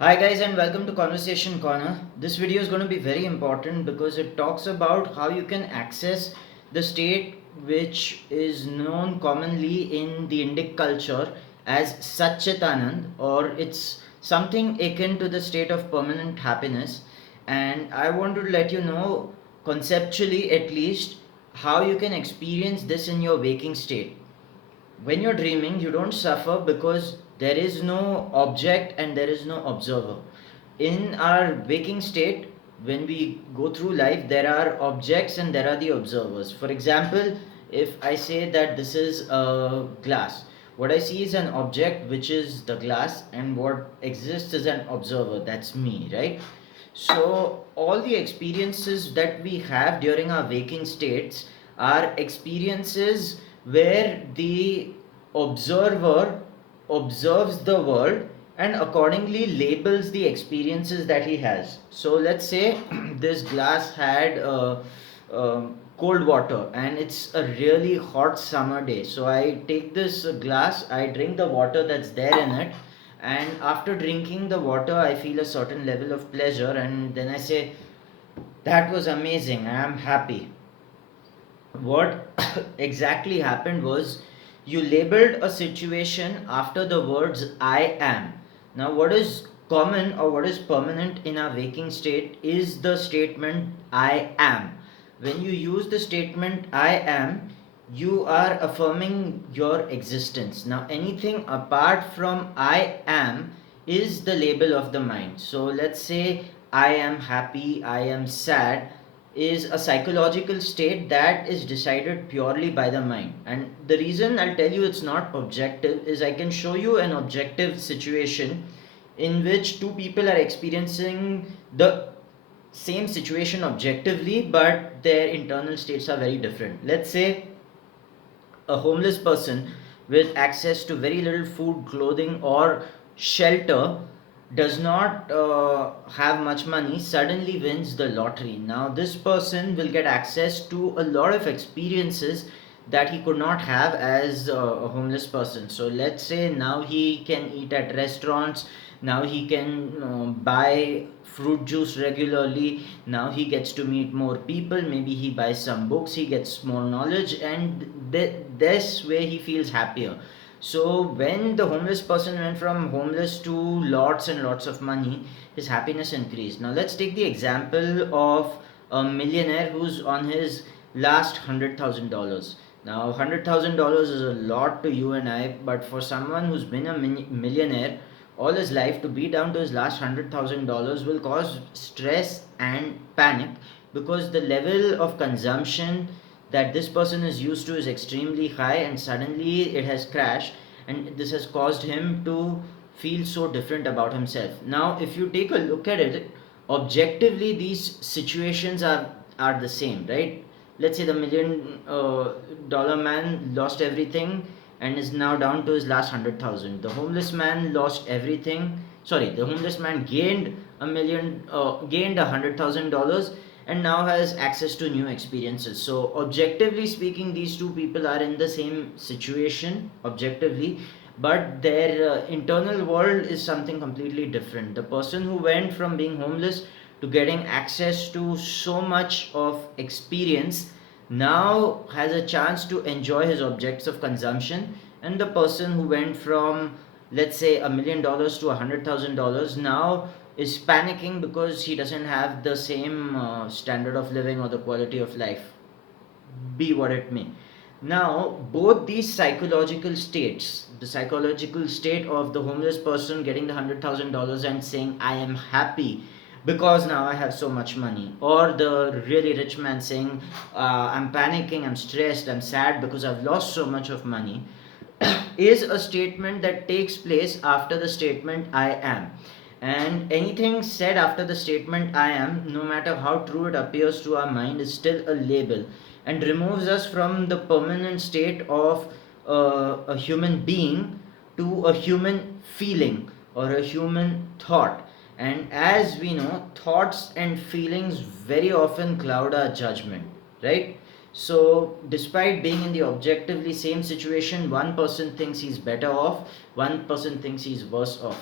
Hi guys and welcome to Conversation Corner. This video is going to be very important because it talks about how you can access the state which is known commonly in the Indic culture as Satchitanand, or it's something akin to the state of permanent happiness. And I want to let you know, conceptually at least, how you can experience this in your waking state. When you're dreaming, you don't suffer because there is no object and there is no observer. In our waking state, when we go through life, there are objects and there are the observers. For example, if I say that this is a glass, what I see is an object which is the glass, and what exists is an observer, that's me, right? So, all the experiences that we have during our waking states are experiences where the observer observes the world and accordingly labels the experiences that he has. So, let's say this glass had cold water and it's a really hot summer day. So, I take this glass, I drink the water that's there in it, and after drinking the water I feel a certain level of pleasure, and then I say that was amazing, I am happy. What exactly happened was you labeled a situation after the words I am. Now what is common or what is permanent in our waking state is the statement I am. When you use the statement I am, you are affirming your existence. Now anything apart from I am is the label of the mind. So let's say I am happy, I am sad is a psychological state that is decided purely by the mind. And the reason I'll tell you it's not objective is I can show you an objective situation in which two people are experiencing the same situation objectively, but their internal states are very different. Let's say a homeless person with access to very little food, clothing, or shelter does not have much money suddenly wins the lottery. Now, this person will get access to a lot of experiences that he could not have as a homeless person. So, let's say now he can eat at restaurants, now he can buy fruit juice regularly, now he gets to meet more people, maybe he buys some books, he gets more knowledge, and this way he feels happier. So when the homeless person went from homeless to lots and lots of money, his happiness increased. Now let's take the example of a millionaire who's on his last $100,000. Now $100,000 is a lot to you and I, but for someone who's been a millionaire all his life, to be down to his last $100,000 will cause stress and panic, because the level of consumption that this person is used to is extremely high and suddenly it has crashed, and this has caused him to feel so different about himself. Now if you take a look at it objectively, these situations are the same, right? Let's say the million dollar man lost everything and is now down to his last 100,000. The homeless man lost everything. Sorry, the homeless man gained $100,000 and now has access to new experiences. So, objectively speaking, these two people are in the same situation, objectively, but their internal world is something completely different. The person who went from being homeless to getting access to so much of experience now has a chance to enjoy his objects of consumption, and the person who went from, let's say, $1 million to $100,000 now is panicking because he doesn't have the same standard of living or the quality of life, be what it may. Now, both these psychological states, the psychological state of the homeless person getting the $100,000 and saying, I am happy because now I have so much money, or the really rich man saying, I'm panicking, I'm stressed, I'm sad because I've lost so much of money, is a statement that takes place after the statement I am. And anything said after the statement I am, no matter how true it appears to our mind, is still a label and removes us from the permanent state of a human being to a human feeling or a human thought. And as we know, thoughts and feelings very often cloud our judgment, right? So, despite being in the objectively same situation, one person thinks he's better off, one person thinks he's worse off.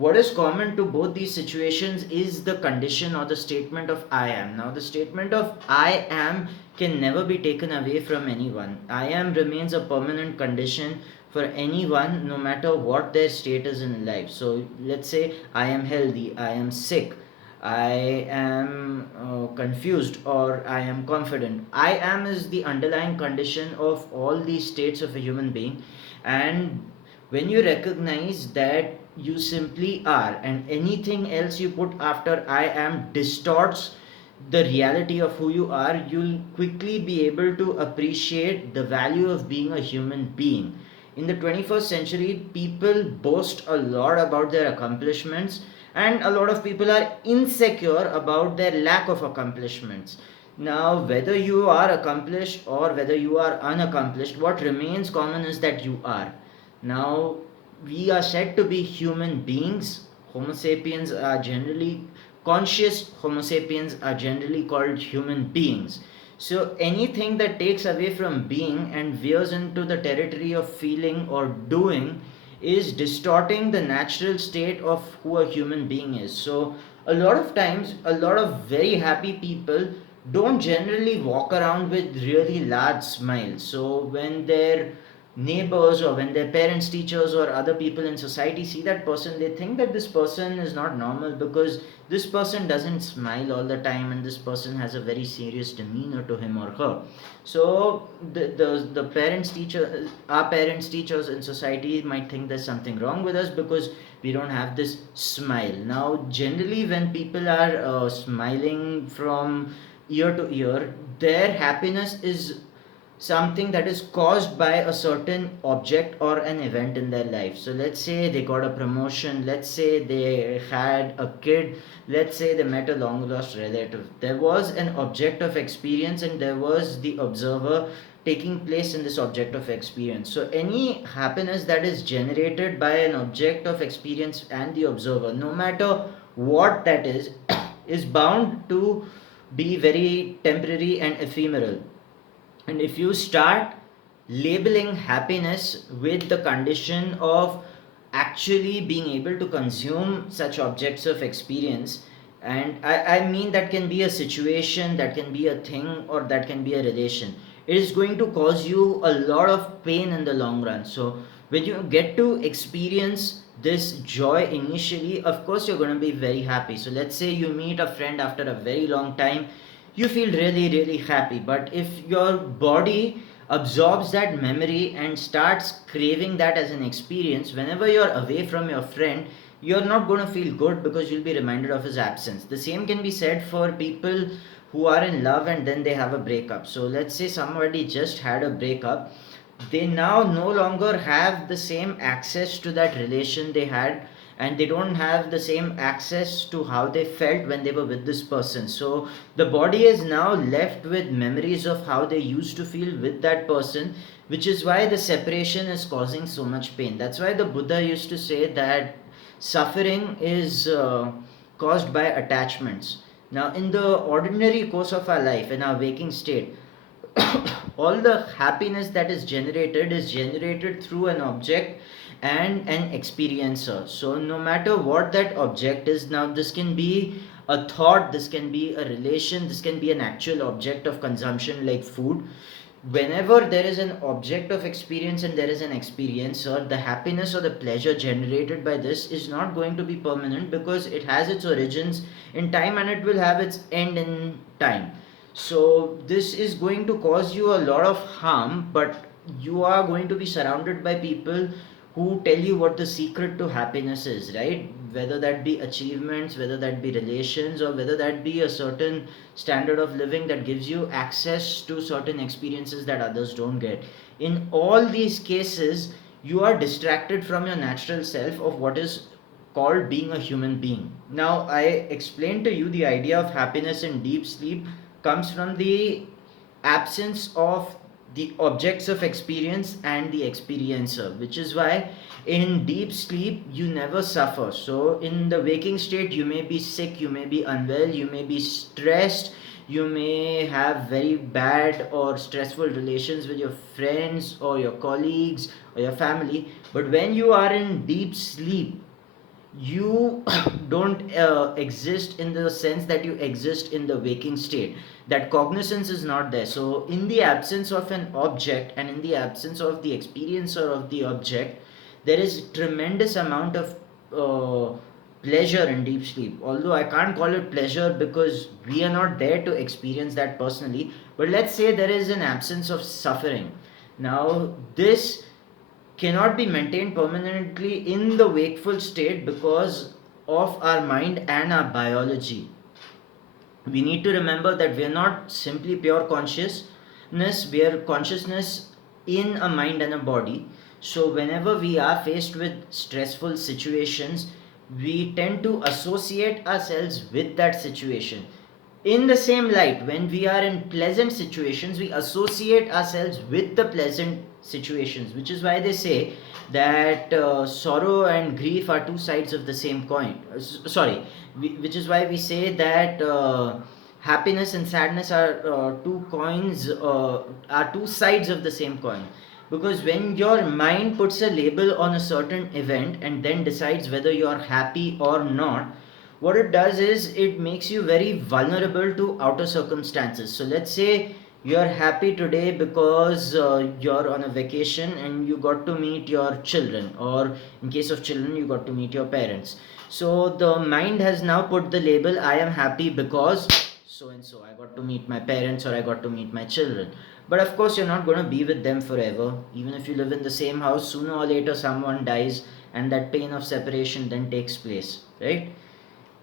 what is common to both these situations is the condition or the statement of I am. Now, the statement of I am can never be taken away from anyone. I am remains a permanent condition for anyone, no matter what their state is in life. So, let's say I am healthy, I am sick, I am confused, or I am confident. I am is the underlying condition of all these states of a human being, and when you recognize that you simply are, and anything else you put after I am distorts the reality of who you are, you'll quickly be able to appreciate the value of being a human being. In the 21st century, people boast a lot about their accomplishments, and a lot of people are insecure about their lack of accomplishments. Now, whether you are accomplished or whether you are unaccomplished, what remains common is that you are. Now, we are said to be human beings. Homo sapiens are generally conscious, Homo sapiens are generally called human beings. So, anything that takes away from being and veers into the territory of feeling or doing is distorting the natural state of who a human being is. So, a lot of times, a lot of very happy people don't generally walk around with really large smiles. So, when their neighbors or when their parents, teachers, or other people in society see that person, they think that this person is not normal because this person doesn't smile all the time and this person has a very serious demeanor to him or her. So the parents, teacher, our parents, teachers in society might think there's something wrong with us because we don't have this smile. Now, generally, when people are smiling from ear to ear, their happiness is something that is caused by a certain object or an event in their life. So let's say they got a promotion, let's say they had a kid, let's say they met a long lost relative. There was an object of experience and there was the observer taking place in this object of experience. So any happiness that is generated by an object of experience and the observer, no matter what that is bound to be very temporary and ephemeral. And if you start labeling happiness with the condition of actually being able to consume such objects of experience, and I mean that can be a situation, that can be a thing, or that can be a relation, it is going to cause you a lot of pain in the long run. So when you get to experience this joy initially, of course you're going to be very happy. So let's say you meet a friend after a very long time, you feel really really happy, but if your body absorbs that memory and starts craving that as an experience, whenever you're away from your friend, you're not going to feel good because you'll be reminded of his absence. The same can be said for people who are in love and then they have a breakup. So let's say somebody just had a breakup, they now no longer have the same access to that relation they had, and they don't have the same access to how they felt when they were with this person. So the body is now left with memories of how they used to feel with that person, which is why the separation is causing so much pain. That's why the Buddha used to say that suffering is caused by attachments. Now, in the ordinary course of our life, in our waking state, all the happiness that is generated through an object and an experiencer. So no matter what that object is, now this can be a thought, this can be a relation, this can be an actual object of consumption like food. Whenever there is an object of experience and there is an experiencer, the happiness or the pleasure generated by this is not going to be permanent because it has its origins in time and it will have its end in time. So this is going to cause you a lot of harm, but you are going to be surrounded by people who tell you what the secret to happiness is, right? Whether that be achievements, whether that be relations, or whether that be a certain standard of living that gives you access to certain experiences that others don't get. In all these cases, you are distracted from your natural self of what is called being a human being. Now, I explained to you the idea of happiness in deep sleep comes from the absence of the objects of experience and the experiencer, which is why in deep sleep you never suffer. So in the waking state, you may be sick, you may be unwell, you may be stressed, you may have very bad or stressful relations with your friends or your colleagues or your family, but when you are in deep sleep, you don't exist in the sense that you exist in the waking state. That cognizance is not there. So in the absence of an object and in the absence of the experiencer of the object, there is tremendous amount of uh, pleasure in deep sleep. Although I can't call it pleasure because we are not there to experience that personally, but let's say there is an absence of suffering. Now this cannot be maintained permanently in the wakeful state because of our mind and our biology. We need to remember that we are not simply pure consciousness, we are consciousness in a mind and a body. So whenever we are faced with stressful situations, we tend to associate ourselves with that situation. In the same light, when we are in pleasant situations, we associate ourselves with the pleasant situations, which is why they say that sorrow and grief are two sides of the same coin. Sorry, which is why we say that happiness and sadness are two sides of the same coin. Because when your mind puts a label on a certain event and then decides whether you are happy or not, what it does is it makes you very vulnerable to outer circumstances. So let's say you're happy today because you're on a vacation and you got to meet your children, or in case of children, you got to meet your parents. So the mind has now put the label, I am happy because so and so, I got to meet my parents or I got to meet my children. But of course, you're not going to be with them forever. Even if you live in the same house, sooner or later someone dies, and that pain of separation then takes place, right?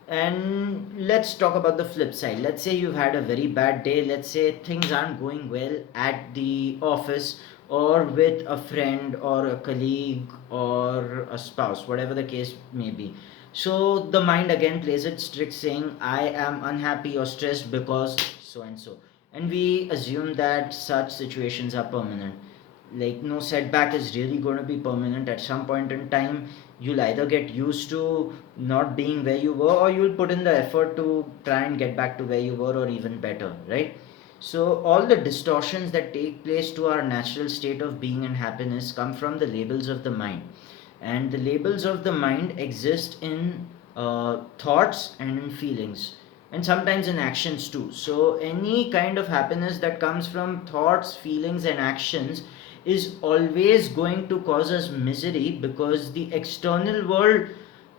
And let's talk about the flip side. Let's say you've had a very bad day. Let's say things aren't going well at the office or with a friend or a colleague or a spouse, whatever the case may be. So the mind again plays its trick saying, I am unhappy or stressed because so and so. And we assume that such situations are permanent. Like, no setback is really going to be permanent. At some point in time, you'll either get used to not being where you were, or you'll put in the effort to try and get back to where you were, or even better, right? So all the distortions that take place to our natural state of being and happiness come from the labels of the mind. And the labels of the mind exist in thoughts and in feelings, and sometimes in actions too. So any kind of happiness that comes from thoughts, feelings and actions is always going to cause us misery, because the external world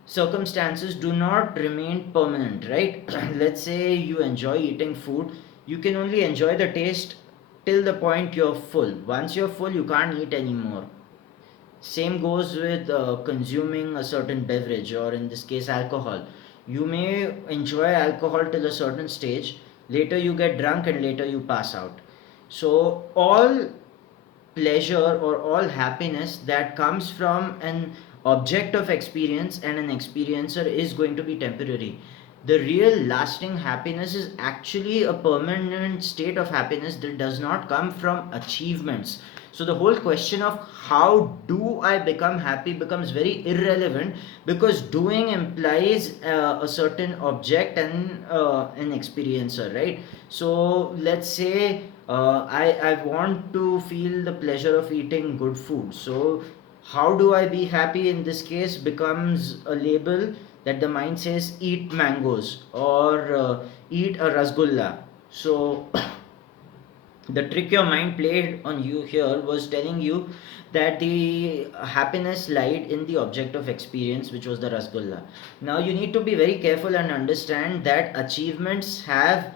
circumstances do not remain permanent, right? Let's say you enjoy eating food, you can only enjoy the taste till the point you're full. Once you're full, you can't eat anymore. Same goes with consuming a certain beverage, or in this case alcohol. You may enjoy alcohol till a certain stage, later you get drunk and later you pass out. So all pleasure or all happiness that comes from an object of experience and an experiencer is going to be temporary. The real lasting happiness is actually a permanent state of happiness that does not come from achievements. So the whole question of how do I become happy becomes very irrelevant, because doing implies a certain object and an experiencer, right? So let's say I want to feel the pleasure of eating good food. So how do I be happy in this case becomes a label that the mind says eat mangoes, or eat a rasgulla. So the trick your mind played on you here was telling you that the happiness lied in the object of experience, which was the rasgulla. Now you need to be very careful and understand that achievements have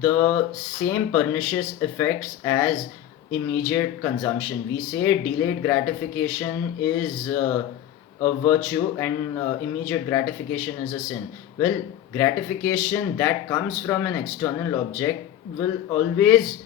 the same pernicious effects as immediate consumption. We say delayed gratification is a virtue, and immediate gratification is a sin. Well, gratification that comes from an external object will always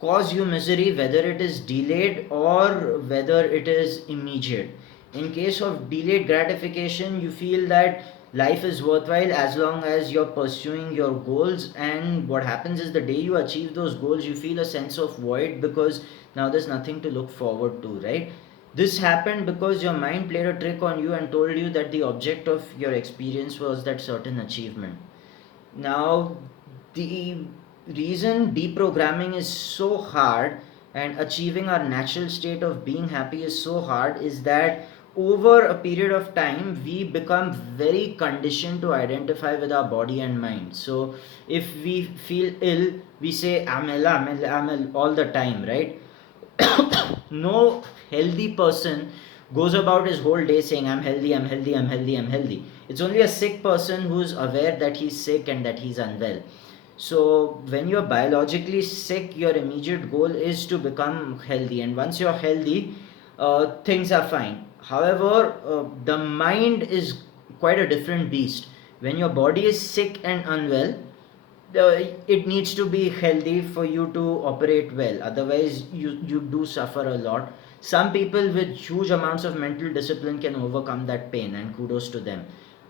cause you misery, whether it is delayed or whether it is immediate. In case of delayed gratification, you feel that life is worthwhile as long as you're pursuing your goals, and what happens is the day you achieve those goals, you feel a sense of void because now there's nothing to look forward to, right? This happened because your mind played a trick on you and told you that the object of your experience was that certain achievement. Now, the reason deprogramming is so hard and achieving our natural state of being happy is so hard is that over a period of time we become very conditioned to identify with our body and mind. So if we feel ill, we say I'm ill, I'm ill, I'm ill all the time, right? No healthy person goes about his whole day saying I'm healthy, I'm healthy, I'm healthy, I'm healthy. It's only a sick person who's aware that he's sick and that he's unwell. So when you're biologically sick, your immediate goal is to become healthy, and once you're healthy, things are fine. However, the mind is quite a different beast. When your body is sick and unwell, it needs to be healthy for you to operate well. Otherwise, you do suffer a lot. Some people with huge amounts of mental discipline can overcome that pain, and kudos to them.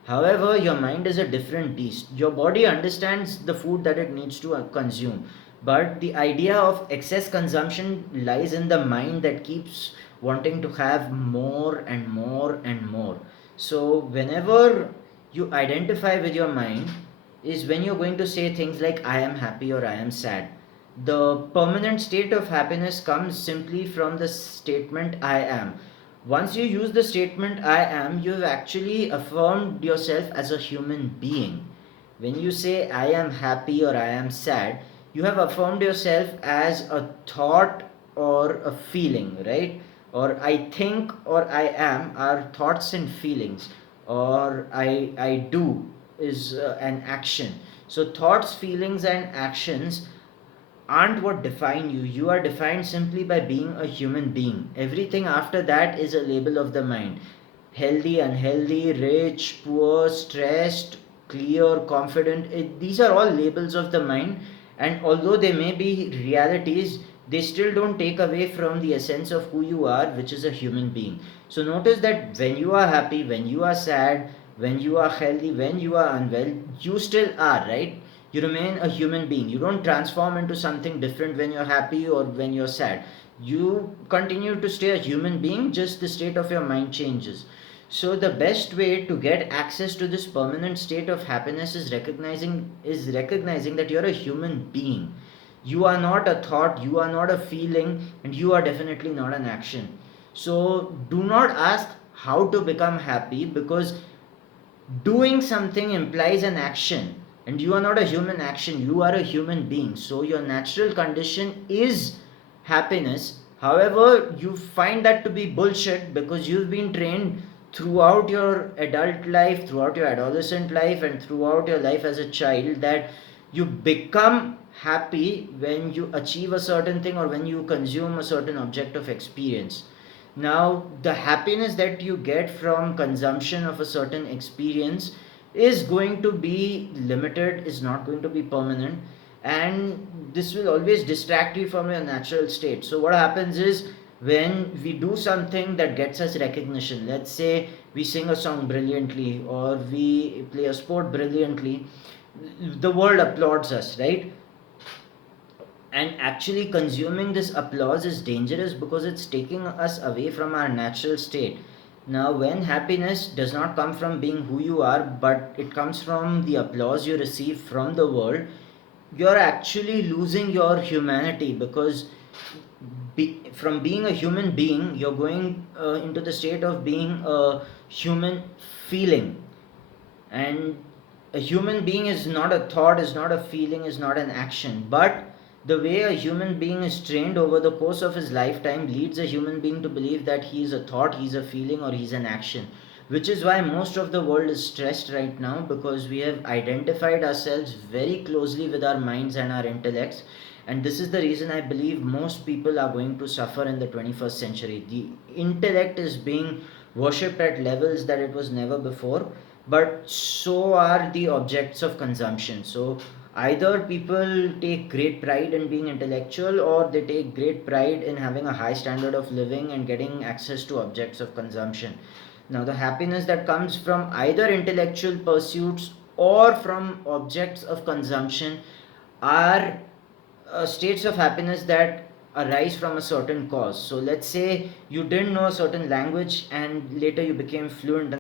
However, your mind is a different beast. Your body understands the food that it needs to consume, but the idea of excess consumption lies in the mind that keeps wanting to have more and more and more. So whenever you identify with your mind is when you're going to say things like I am happy or I am sad. The permanent state of happiness comes simply from the statement I am. Once you use the statement I am, you've actually affirmed yourself as a human being. When you say I am happy or I am sad, you have affirmed yourself as a thought or a feeling, right? Or I think or I am are thoughts and feelings, or I do is an action. So thoughts, feelings, and actions aren't what define you. You are defined simply by being a human being. Everything after that is a label of the mind. Healthy, unhealthy, rich, poor, stressed, clear, confident. These are all labels of the mind, and although they may be realities, they still don't take away from the essence of who you are, which is a human being. So notice that when you are happy, when you are sad, when you are healthy, when you are unwell, you still are, right? You remain a human being. You don't transform into something different when you're happy or when you're sad. You continue to stay a human being, just the state of your mind changes. So the best way to get access to this permanent state of happiness is recognizing that you're a human being. You are not a thought, you are not a feeling, and you are definitely not an action. So do not ask how to become happy, because doing something implies an action, and you are not a human action, you are a human being. So your natural condition is happiness. However, you find that to be bullshit because you've been trained throughout your adult life, throughout your adolescent life, and throughout your life as a child that you become happy when you achieve a certain thing or when you consume a certain object of experience. Now, the happiness that you get from consumption of a certain experience is going to be limited, is not going to be permanent, and this will always distract you from your natural state. So, what happens is when we do something that gets us recognition, let's say we sing a song brilliantly or we play a sport brilliantly, the world applauds us, right? And actually consuming this applause is dangerous because it's taking us away from our natural state. Now when happiness does not come from being who you are, but it comes from the applause you receive from the world, you're actually losing your humanity, because from being a human being you're going into the state of being a human feeling. And a human being is not a thought, is not a feeling, is not an action. But the way a human being is trained over the course of his lifetime leads a human being to believe that he is a thought, he's a feeling, or he's an action. Which is why most of the world is stressed right now, because we have identified ourselves very closely with our minds and our intellects. And this is the reason I believe most people are going to suffer in the 21st century. The intellect is being worshipped at levels that it was never before, but so are the objects of consumption. So either people take great pride in being intellectual, or they take great pride in having a high standard of living and getting access to objects of consumption. Now the happiness that comes from either intellectual pursuits or from objects of consumption are states of happiness that arise from a certain cause. So let's say you didn't know a certain language and later you became fluent